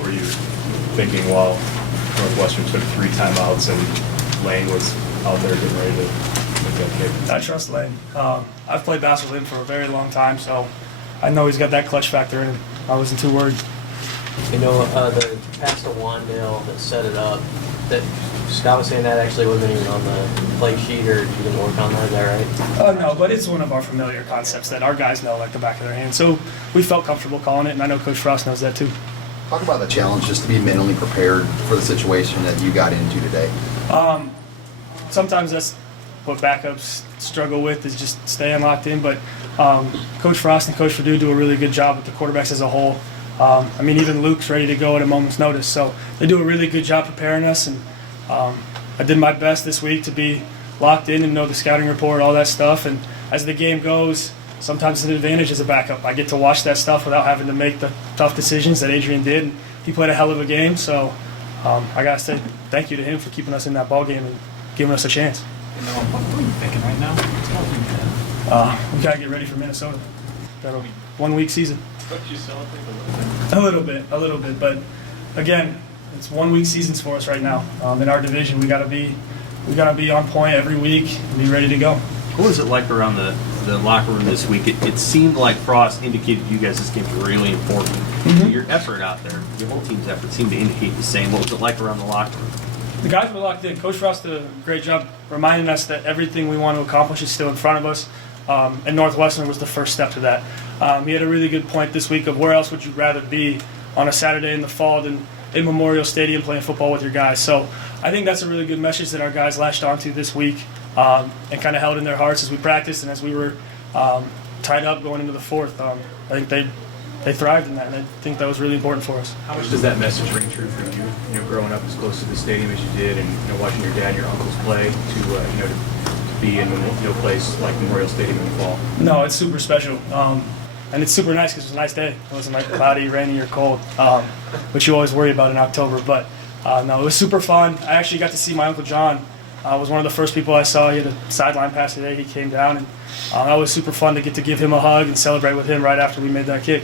what were you thinking while Northwestern took 3 timeouts and Lane was out there getting ready to make that kick? I trust Lane. I've played basketball with him for a very long time, so I know he's got that clutch factor in him. I wasn't too worried. You know, the pass to Wandale that set it up, that Scott was saying that actually wasn't even on the play sheet, or you didn't work on that, is that right? No, but it's one of our familiar concepts that our guys know like the back of their hand. So we felt comfortable calling it, and I know Coach Frost knows that too. Talk about the challenge just to be mentally prepared for the situation that you got into today. Sometimes that's what backups struggle with, is just staying locked in. But Coach Frost and Coach Perdue do a really good job with the quarterbacks as a whole. I mean, even Luke's ready to go at a moment's notice. So they do a really good job preparing us. And I did my best this week to be locked in and know the scouting report, all that stuff. And as the game goes, sometimes it's an advantage as a backup. I get to watch that stuff without having to make the tough decisions that Adrian did. And he played a hell of a game. So I got to say thank you to him for keeping us in that ball game and giving us a chance. You know, what are you thinking right now? We got to get ready for Minnesota. Got a 1-week season. Don't you celebrate a little bit? A little bit. But again, it's 1-week seasons for us right now. In our division, we got to be on point every week and be ready to go. What was it like around the locker room this week? It seemed like Frost indicated to you guys this game's really important. Mm-hmm. Your effort out there, your whole team's effort seemed to indicate the same. What was it like around the locker room? The guys were locked in. Coach Frost did a great job reminding us that everything we want to accomplish is still in front of us, and Northwestern was the first step to that. He had a really good point this week of where else would you rather be on a Saturday in the fall than in Memorial Stadium playing football with your guys. So I think that's a really good message that our guys latched onto this week and kind of held in their hearts as we practiced and as we were tied up going into the fourth. I think they thrived in that, and I think that was really important for us. How much does that message ring true for you? You know, growing up as close to the stadium as you did, and watching your dad and your uncles play, to be in a place like Memorial Stadium in the fall. No, it's super special, and it's super nice because it was a nice day. It wasn't like cloudy, rainy, or cold, which you always worry about in October. But no, it was super fun. I actually got to see my Uncle John. Was one of the first people I saw. He had a sideline pass today. He came down, and that was super fun to get to give him a hug and celebrate with him right after we made that kick.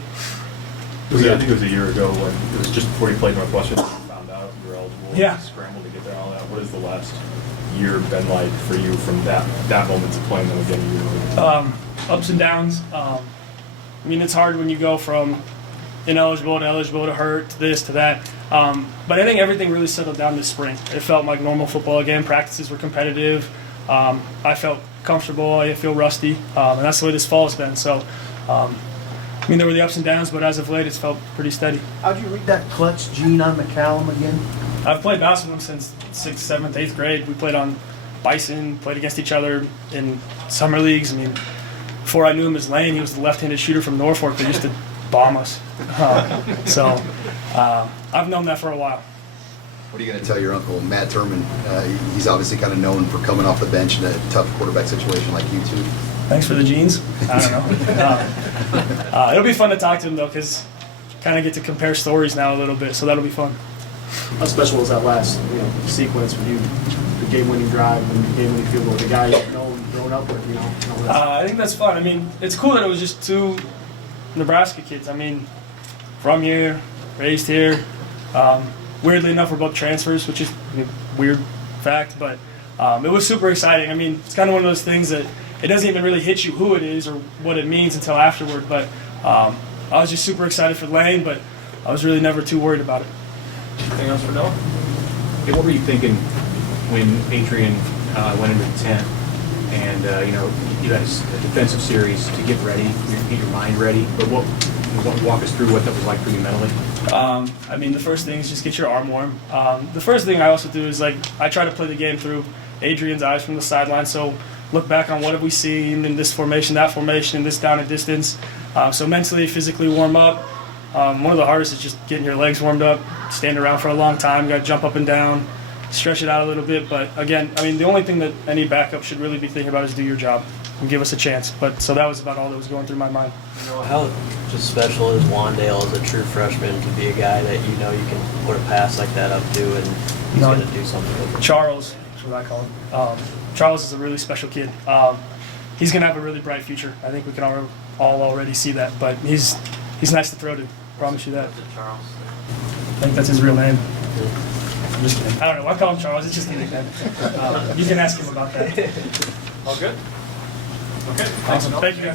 I think it was a year ago when it was just before you played Northwestern. You found out you were eligible. Yeah. Scrambled to get there and all that. What has the last year been like for you from that moment to playing them again a year later? Ups and downs. I mean, it's hard when you go from ineligible to eligible to hurt to this to that. But I think everything really settled down this spring. It felt like normal football again. Practices were competitive. I felt comfortable. I feel rusty. And that's the way this fall has been. So, I mean, there were the ups and downs, but as of late, it's felt pretty steady. How'd you read that clutch gene on McCallum again? I've played basketball since 6th, 7th, 8th grade. We played on Bison, played against each other in summer leagues. I mean, before I knew him as Lane, he was the left-handed shooter from Norfolk that used to bomb us. So I've known that for a while. What are you going to tell your uncle, Matt Turman? He's obviously kind of known for coming off the bench in a tough quarterback situation like you two. Thanks for the jeans. I don't know. It'll be fun to talk to him, though, because kind of get to compare stories now a little bit, so that'll be fun. How special was that last sequence when you the game-winning drive and the game-winning field goal? The guy you've known growing up with, I think that's fun. I mean, it's cool that it was just 2 Nebraska kids. I mean, from here, raised here. Weirdly enough, we're both transfers, which is a weird fact, but it was super exciting. I mean, it's kind of one of those things that it doesn't even really hit you who it is or what it means until afterward. But I was just super excited for Lane, but I was really never too worried about it. Anything else for Noah? Hey, what were you thinking when Adrian went into the tent and you had a defensive series to get ready, get your mind ready? But walk us through what that was like for you mentally. I mean, the first thing is just get your arm warm. The first thing I also do is I try to play the game through Adrian's eyes from the sideline. So look back on what have we seen in this formation, that formation, this down and distance. So mentally, physically warm up. One of the hardest is just getting your legs warmed up, stand around for a long time, got to jump up and down, stretch it out a little bit. But again, I mean, the only thing that any backup should really be thinking about is do your job and give us a chance. But so that was about all that was going through my mind. How just special is Wandale as a true freshman to be a guy that you can put a pass like that up to and he's going to do something with it? Charles, that's what I call him. Charles is a really special kid. He's going to have a really bright future. I think we can all already see that. But he's nice to throw to. Promise you that. Charles. think that's his real name. I'm just kidding. I don't know. I call him Charles. It's just a nickname. You can ask him about that. All good? Okay. Awesome. Thank you, guys.